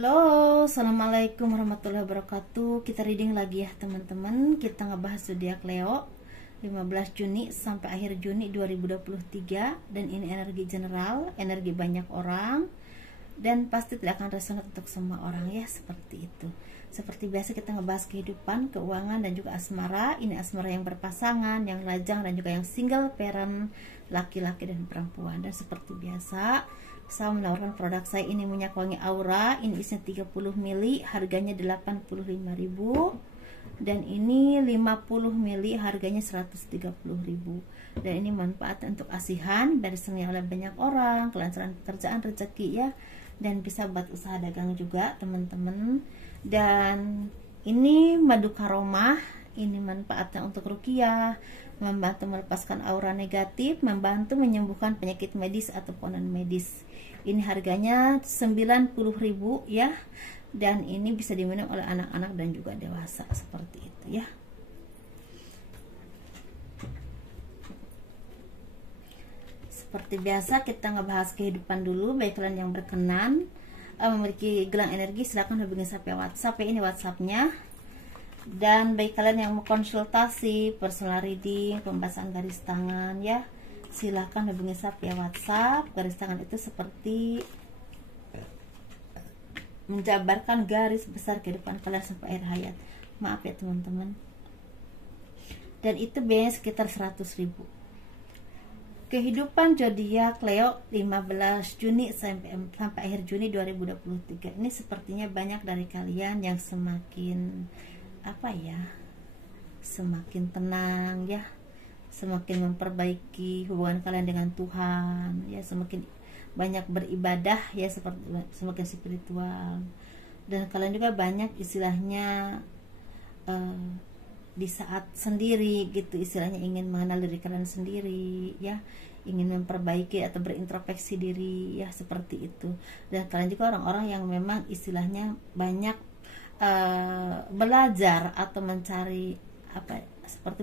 Halo, assalamualaikum warahmatullahi wabarakatuh. Kita reading lagi ya teman-teman. Kita ngebahas zodiak Leo 15 Juni sampai akhir Juni 2023. Dan ini energi general, energi banyak orang, dan pasti tidak akan resonate untuk semua orang ya, seperti itu. Seperti biasa kita ngebahas kehidupan, keuangan, dan juga asmara. Ini asmara yang berpasangan, yang lajang, dan juga yang single parent, laki-laki dan perempuan. Dan seperti biasa, saya menawarkan produk saya ini, minyak wangi aura. Ini isinya 30 ml, harganya 85.000. Dan ini 50 ml, harganya 130.000. Dan ini manfaat untuk asihan, dari seni oleh banyak orang, kelancaran pekerjaan, rezeki ya, dan bisa buat usaha dagang juga teman-teman. Dan ini madu karomah, ini manfaatnya untuk ruqyah, membantu melepaskan aura negatif, membantu menyembuhkan penyakit medis ataupun non medis. Ini harganya 90.000 ya, dan ini bisa diminum oleh anak-anak dan juga dewasa, seperti itu ya. Seperti biasa kita ngebahas kehidupan dulu. Bagi kalian yang berkenan memiliki gelang energi, silahkan hubungi saya via WhatsApp ya, ini WhatsAppnya. Dan bagi kalian yang mau konsultasi, personal reading, pembahasan garis tangan ya, silahkan hubungi saya via WhatsApp. Garis tangan itu seperti menjabarkan garis besar kehidupan kalian sampai akhir hayat. Maaf ya teman-teman. Dan itu biayanya sekitar 100.000. Kehidupan zodiak Leo 15 Juni sampai akhir Juni 2023. Ini sepertinya banyak dari kalian yang semakin semakin tenang ya, semakin memperbaiki hubungan kalian dengan Tuhan ya, semakin banyak beribadah ya, seperti semakin spiritual. Dan kalian juga banyak istilahnya di saat sendiri gitu, istilahnya ingin mengenal diri kalian sendiri ya, ingin memperbaiki atau berintrospeksi diri ya, seperti itu. Dan kalian juga orang-orang yang memang istilahnya banyak belajar atau mencari seperti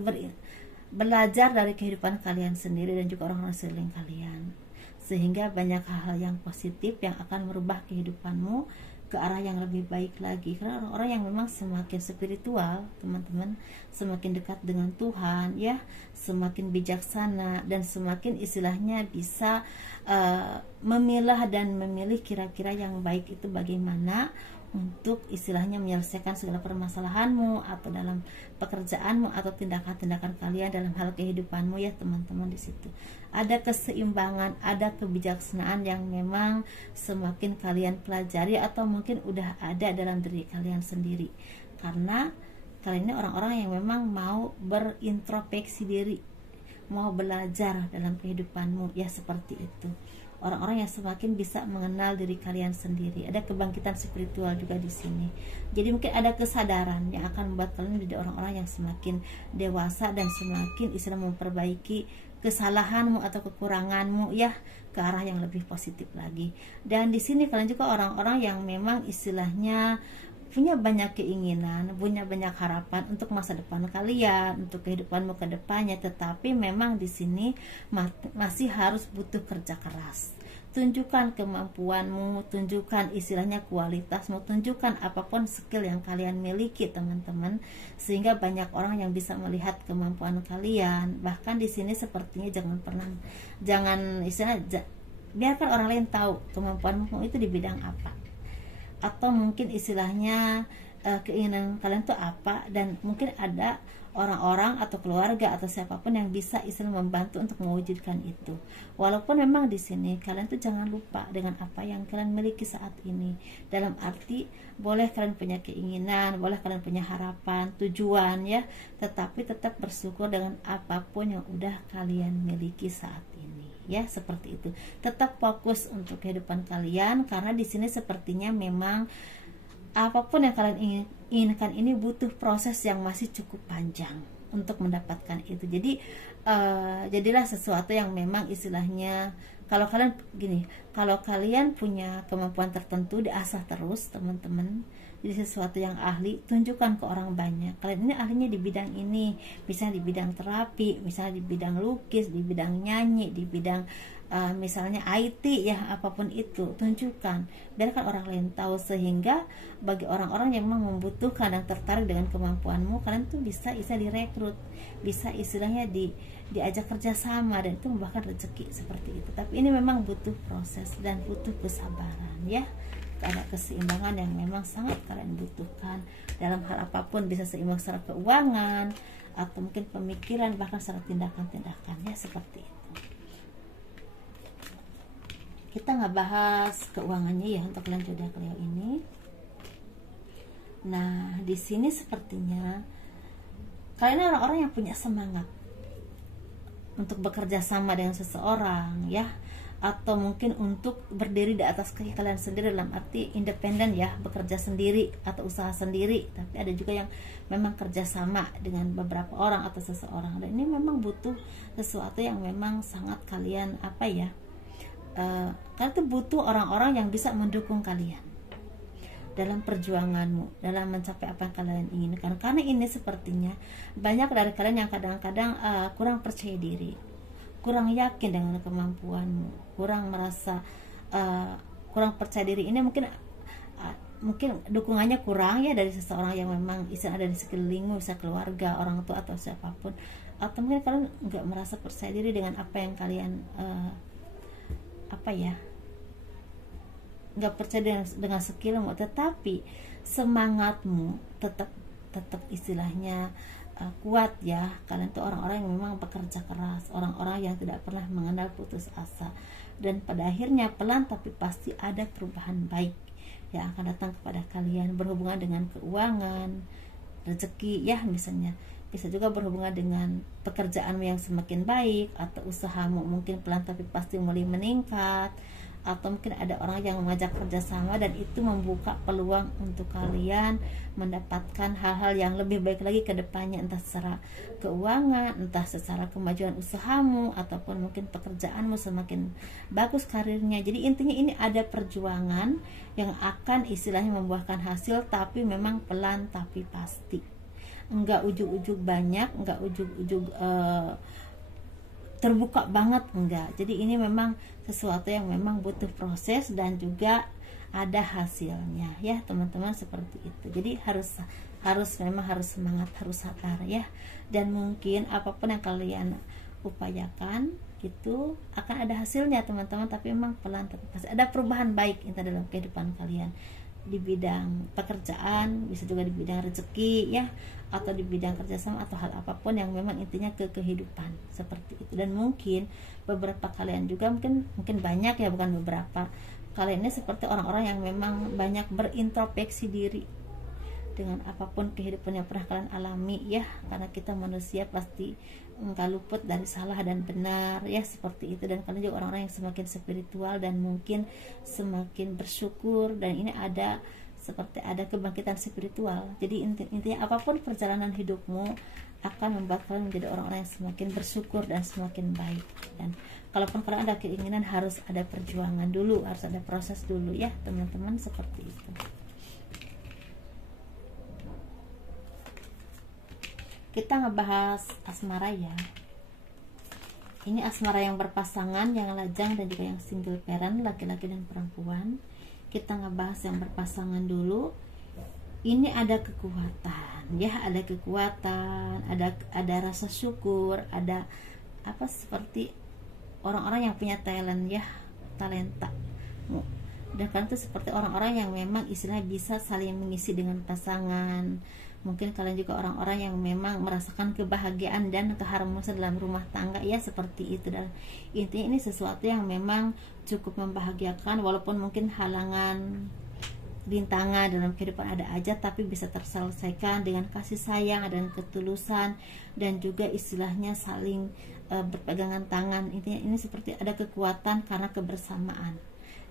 belajar dari kehidupan kalian sendiri dan juga orang-orang sekeliling kalian, sehingga banyak hal-hal yang positif yang akan merubah kehidupanmu ke arah yang lebih baik lagi. Karena orang-orang yang memang semakin spiritual teman-teman, semakin dekat dengan Tuhan ya, semakin bijaksana, dan semakin istilahnya bisa memilah dan memilih kira-kira yang baik itu bagaimana untuk istilahnya menyelesaikan segala permasalahanmu atau dalam pekerjaanmu atau tindakan-tindakan kalian dalam hal kehidupanmu ya teman-teman. Di situ ada keseimbangan, ada kebijaksanaan yang memang semakin kalian pelajari atau mungkin udah ada dalam diri kalian sendiri, karena kalian ini orang-orang yang memang mau berintrospeksi diri, mau belajar dalam kehidupanmu ya, seperti itu. Orang-orang yang semakin bisa mengenal diri kalian sendiri. Ada kebangkitan spiritual juga di sini. Jadi mungkin ada kesadaran yang akan membuat kalian menjadi orang-orang yang semakin dewasa dan semakin istilah memperbaiki kesalahanmu atau kekuranganmu ya, ke arah yang lebih positif lagi. Dan di sini kalian juga orang-orang yang memang istilahnya punya banyak keinginan, punya banyak harapan untuk masa depan kalian, untuk kehidupanmu ke depannya, tetapi memang di sini masih harus butuh kerja keras. Tunjukkan kemampuanmu, tunjukkan istilahnya kualitasmu, tunjukkan apapun skill yang kalian miliki teman-teman, sehingga banyak orang yang bisa melihat kemampuan kalian. Bahkan di sini sepertinya jangan istilahnya biarkan orang lain tahu kemampuanmu itu di bidang apa, atau mungkin istilahnya keinginan kalian tuh apa, dan mungkin ada orang-orang atau keluarga atau siapapun yang bisa istilah membantu untuk mewujudkan itu. Walaupun memang di sini kalian tuh jangan lupa dengan apa yang kalian miliki saat ini. Dalam arti boleh kalian punya keinginan, boleh kalian punya harapan, tujuan ya, tetapi tetap bersyukur dengan apapun yang udah kalian miliki saat ini ya, seperti itu. Tetap fokus untuk kehidupan kalian, karena di sini sepertinya memang apapun yang kalian inginkan ini butuh proses yang masih cukup panjang untuk mendapatkan itu. Jadi jadilah sesuatu yang memang istilahnya, kalau kalau kalian punya kemampuan tertentu, diasah terus teman-teman. Jadi sesuatu yang ahli, tunjukkan ke orang banyak. Kalian ini ahlinya di bidang ini, misalnya di bidang terapi, misalnya di bidang lukis, di bidang nyanyi, di bidang misalnya IT ya, apapun itu, tunjukkan, biarkan orang lain tahu, sehingga bagi orang-orang yang memang membutuhkan dan tertarik dengan kemampuanmu, kalian tuh bisa direkrut, bisa istilahnya diajak kerjasama, dan itu membuahkan rezeki seperti itu. Tapi ini memang butuh proses dan butuh kesabaran ya. Ada keseimbangan yang memang sangat kalian butuhkan dalam hal apapun, bisa seimbang secara keuangan atau mungkin pemikiran, bahkan secara tindakan-tindakan ya, seperti itu. Kita nggak bahas keuangannya ya untuk kalian zodiak Leo ini. Nah, di sini sepertinya kalian orang-orang yang punya semangat untuk bekerja sama dengan seseorang ya, atau mungkin untuk berdiri di atas kaki kalian sendiri, dalam arti independen ya, bekerja sendiri atau usaha sendiri. Tapi ada juga yang memang kerjasama dengan beberapa orang atau seseorang, dan ini memang butuh sesuatu yang memang sangat kalian kalian tuh butuh orang-orang yang bisa mendukung kalian dalam perjuanganmu, dalam mencapai apa yang kalian inginkan. Karena ini sepertinya banyak dari kalian yang kadang-kadang kurang percaya diri, kurang yakin dengan kemampuanmu, kurang merasa kurang percaya diri. Ini mungkin dukungannya kurang ya dari seseorang yang memang ada di sekelilingmu, bisa keluarga, orang tua atau siapapun, atau mungkin kalian nggak merasa percaya diri dengan apa yang kalian nggak percaya dengan skillmu, tetapi semangatmu tetap istilahnya kuat ya. Kalian tuh orang-orang yang memang bekerja keras, orang-orang yang tidak pernah mengenal putus asa, dan pada akhirnya pelan tapi pasti ada perubahan baik yang akan datang kepada kalian, berhubungan dengan keuangan, rezeki ya, misalnya bisa juga berhubungan dengan pekerjaanmu yang semakin baik, atau usahamu mungkin pelan tapi pasti mulai meningkat, atau mungkin ada orang yang mengajak kerjasama dan itu membuka peluang untuk kalian mendapatkan hal-hal yang lebih baik lagi ke depannya, entah secara keuangan, entah secara kemajuan usahamu, ataupun mungkin pekerjaanmu semakin bagus karirnya. Jadi intinya ini ada perjuangan yang akan istilahnya membuahkan hasil, tapi memang pelan tapi pasti. Enggak ujug-ujug banyak, enggak ujug-ujug terbuka banget, enggak. Jadi ini memang sesuatu yang memang butuh proses dan juga ada hasilnya ya teman-teman, seperti itu. Jadi harus semangat, harus sabar ya. Dan mungkin apapun yang kalian upayakan itu akan ada hasilnya teman-teman, tapi memang pelan tapi pasti ada perubahan baik entah dalam kehidupan kalian, di bidang pekerjaan, bisa juga di bidang rezeki ya, atau di bidang kerjasama atau hal apapun yang memang intinya ke kehidupan, seperti itu. Dan mungkin beberapa kalian juga mungkin banyak ya, bukan beberapa, kalian ini seperti orang-orang yang memang banyak berintrospeksi diri dengan apapun kehidupan yang pernah kalian alami ya, karena kita manusia pasti nggak luput dari salah dan benar ya, seperti itu. Dan kalian juga orang-orang yang semakin spiritual dan mungkin semakin bersyukur, dan ini seperti ada kebangkitan spiritual. Jadi intinya apapun perjalanan hidupmu akan membuat kalian menjadi orang-orang yang semakin bersyukur dan semakin baik. Dan kalaupun kalian ada keinginan, harus ada perjuangan dulu, harus ada proses dulu ya teman-teman, seperti itu. Kita ngebahas asmara ya. Ini asmara yang berpasangan, yang lajang, dan juga yang single parent, laki-laki dan perempuan. Kita ngebahas yang berpasangan dulu. Ini ada kekuatan ya, ada kekuatan, ada rasa syukur, ada seperti orang-orang yang punya talenta. Dan kalian tuh seperti orang-orang yang memang istilahnya bisa saling mengisi dengan pasangan. Mungkin kalian juga orang-orang yang memang merasakan kebahagiaan dan keharmonisan dalam rumah tangga ya, seperti itu. Dan intinya ini sesuatu yang memang cukup membahagiakan, walaupun mungkin halangan, rintangan dalam kehidupan ada aja, tapi bisa terselesaikan dengan kasih sayang dan ketulusan, dan juga istilahnya saling berpegangan tangan. Intinya ini seperti ada kekuatan karena kebersamaan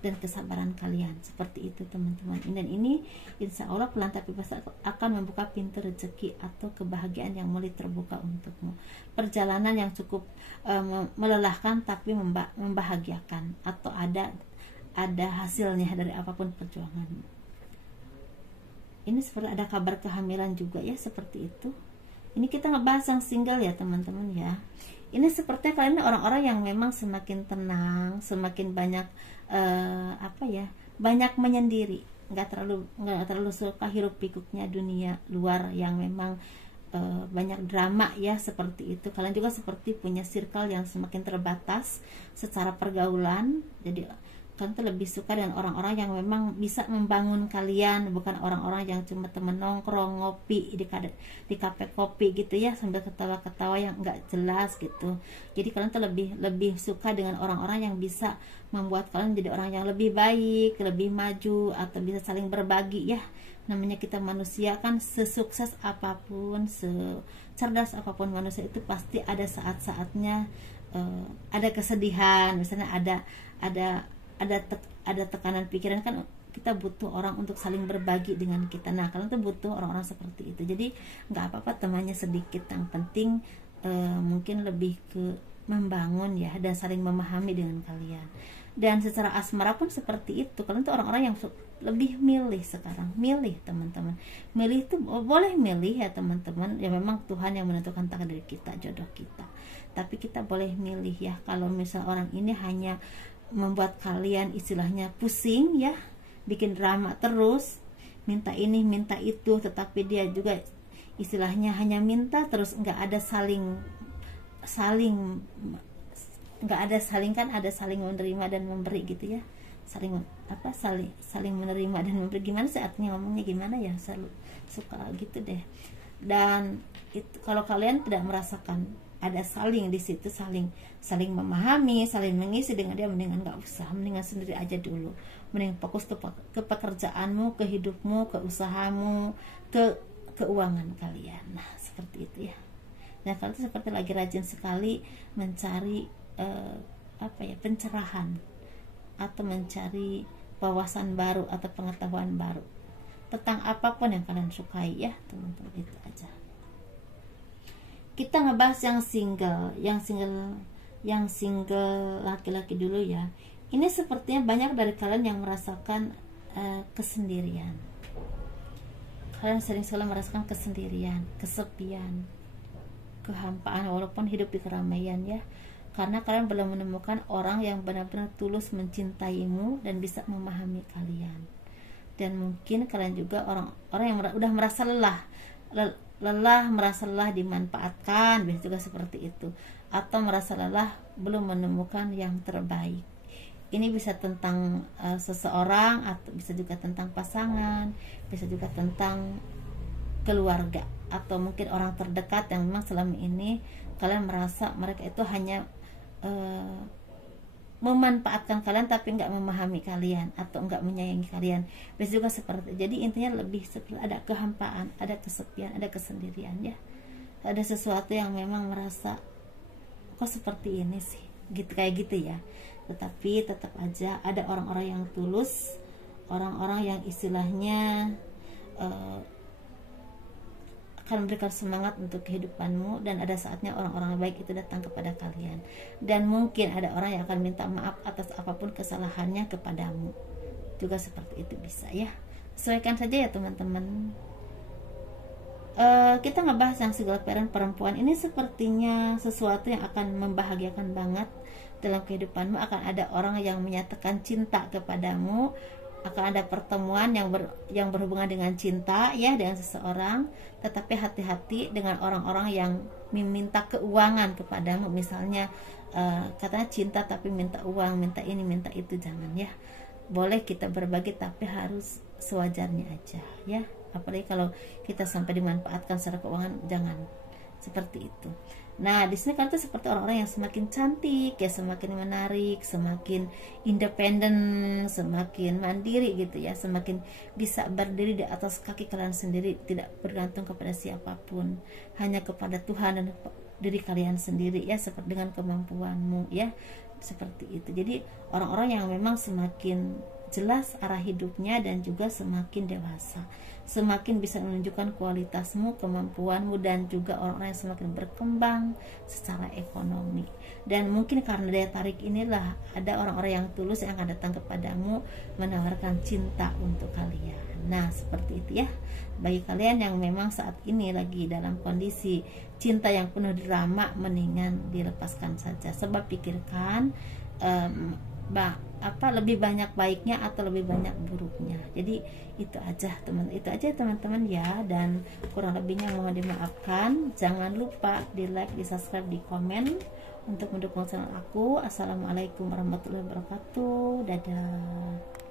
dan kesabaran kalian, seperti itu teman-teman. Dan ini insya Allah pelan tapi pasti akan membuka pintu rezeki atau kebahagiaan yang mulai terbuka untukmu. Perjalanan yang cukup melelahkan tapi membahagiakan, atau ada hasilnya dari apapun perjuangan. Ini seperti ada kabar kehamilan juga ya, seperti itu. Ini kita ngebahas yang single ya teman-teman ya. Ini sepertinya kalian orang-orang yang memang semakin tenang, semakin banyak banyak menyendiri, nggak terlalu suka hiruk pikuknya dunia luar yang memang banyak drama ya, seperti itu. Kalian juga seperti punya circle yang semakin terbatas secara pergaulan, jadi kalian tuh lebih suka dengan orang-orang yang memang bisa membangun kalian, bukan orang-orang yang cuma temen nongkrong ngopi di kafe kopi gitu ya, sambil ketawa-ketawa yang nggak jelas gitu. Jadi kalian tuh lebih suka dengan orang-orang yang bisa membuat kalian jadi orang yang lebih baik, lebih maju, atau bisa saling berbagi ya. Namanya kita manusia kan, sesukses apapun, secerdas apapun manusia itu pasti ada saat-saatnya ada kesedihan, misalnya ada tekanan pikiran kan, kita butuh orang untuk saling berbagi dengan kita. Nah kalian tuh butuh orang-orang seperti itu. Jadi nggak apa-apa temannya sedikit, yang penting mungkin lebih ke membangun ya, dan saling memahami dengan kalian. Dan secara asmara pun seperti itu. Kalian tuh orang-orang yang lebih milih sekarang, milih teman-teman. Milih itu boleh milih ya teman-teman, ya memang Tuhan yang menentukan takdir kita, jodoh kita. Tapi kita boleh milih ya. Kalau misal orang ini hanya membuat kalian istilahnya pusing ya, bikin drama terus, minta ini minta itu, tetapi dia juga istilahnya hanya minta terus, nggak ada saling kan, ada saling menerima dan memberi gitu ya, saling menerima dan memberi. Gimana sih artinya ngomongnya, gimana ya, selalu suka gitu deh. Dan itu kalau kalian tidak merasakan ada saling di situ, saling memahami, saling mengisi dengan dia, mendingan nggak usah, mendingan sendiri aja dulu, mending fokus ke pekerjaanmu, ke hidupmu, ke usahamu, ke keuangan kalian. Nah seperti itu ya. Nah kalian seperti lagi rajin sekali mencari pencerahan, atau mencari wawasan baru atau pengetahuan baru tentang apapun yang kalian sukai ya teman-teman. Itu aja. Kita ngebahas yang single laki-laki dulu ya. Ini sepertinya banyak dari kalian yang merasakan kesendirian. Kalian sering sekali merasakan kesendirian, kesepian, kehampaan walaupun hidup di keramaian ya. Karena kalian belum menemukan orang yang benar-benar tulus mencintaimu dan bisa memahami kalian. Dan mungkin kalian juga orang yang udah merasa merasa lelah dimanfaatkan, bisa juga seperti itu, atau merasa lelah belum menemukan yang terbaik. Ini bisa tentang seseorang, atau bisa juga tentang pasangan, bisa juga tentang keluarga, atau mungkin orang terdekat yang memang selama ini kalian merasa mereka itu hanya memanfaatkan kalian tapi nggak memahami kalian atau nggak menyayangi kalian. Bisa juga seperti, jadi intinya lebih seperti ada kehampaan, ada kesepian, ada kesendirian ya. Ada sesuatu yang memang merasa kok seperti ini sih, gitu kayak gitu ya. Tetapi tetap aja ada orang-orang yang tulus, orang-orang yang istilahnya akan memberikan semangat untuk kehidupanmu, dan ada saatnya orang-orang baik itu datang kepada kalian. Dan mungkin ada orang yang akan minta maaf atas apapun kesalahannya kepadamu. Juga seperti itu bisa ya. Sesuaikan saja ya teman-teman. Kita ngebahas yang single parent perempuan. Ini sepertinya sesuatu yang akan membahagiakan banget dalam kehidupanmu. Akan ada orang yang menyatakan cinta kepadamu, akan ada pertemuan yang berhubungan dengan cinta ya, dengan seseorang. Tetapi hati-hati dengan orang-orang yang meminta keuangan kepadamu, misalnya katanya cinta tapi minta uang, minta ini minta itu. Jangan ya. Boleh kita berbagi tapi harus sewajarnya aja ya. Apalagi kalau kita sampai dimanfaatkan secara keuangan, jangan seperti itu. Nah, di sini kan tuh seperti orang-orang yang semakin cantik ya, semakin menarik, semakin independen, semakin mandiri gitu ya, semakin bisa berdiri di atas kaki kalian sendiri, tidak bergantung kepada siapapun, hanya kepada Tuhan dan diri kalian sendiri ya, seperti dengan kemampuanmu ya, seperti itu. Jadi orang-orang yang memang semakin jelas arah hidupnya dan juga semakin dewasa, semakin bisa menunjukkan kualitasmu, kemampuanmu, dan juga orang-orang yang semakin berkembang secara ekonomi. Dan mungkin karena daya tarik inilah ada orang-orang yang tulus yang akan datang kepadamu menawarkan cinta untuk kalian. Nah, seperti itu ya, bagi kalian yang memang saat ini lagi dalam kondisi cinta yang penuh drama, mendingan dilepaskan saja, sebab pikirkan lebih banyak baiknya atau lebih banyak buruknya. Jadi itu aja teman-teman ya, dan kurang lebihnya mohon dimaafkan. Jangan lupa di like, di subscribe, di komen untuk mendukung channel aku. Assalamualaikum warahmatullahi wabarakatuh. Dadah.